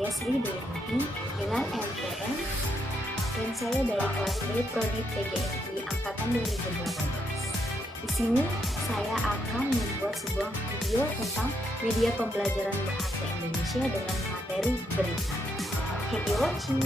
Saya Sri Hidayanti dengan NPM dan saya dari kelas B Prodi PGMI Angkatan 2018. Di sini saya akan membuat sebuah video tentang media pembelajaran bahasa Indonesia dengan materi berita. Happy watching!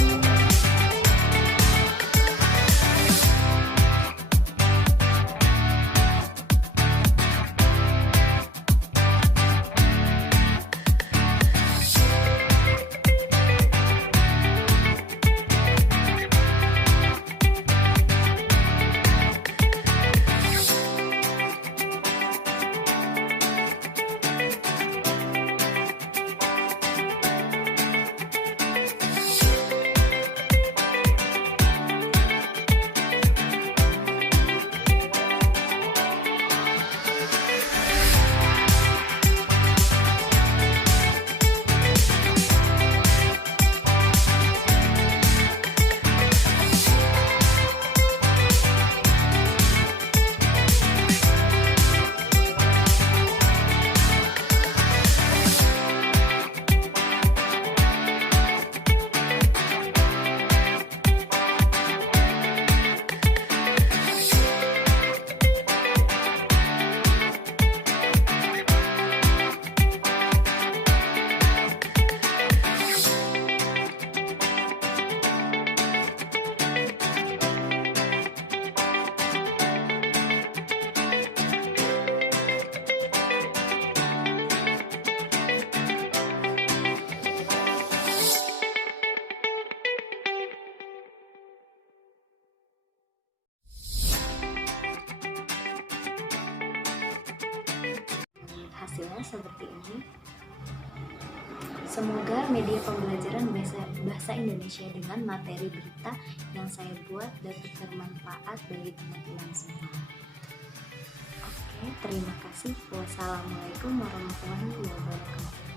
Hasilnya seperti ini. Semoga media pembelajaran bahasa Indonesia dengan materi berita yang saya buat dapat bermanfaat bagi teman-teman semua. Oke, terima kasih. Wassalamualaikum warahmatullahi wabarakatuh.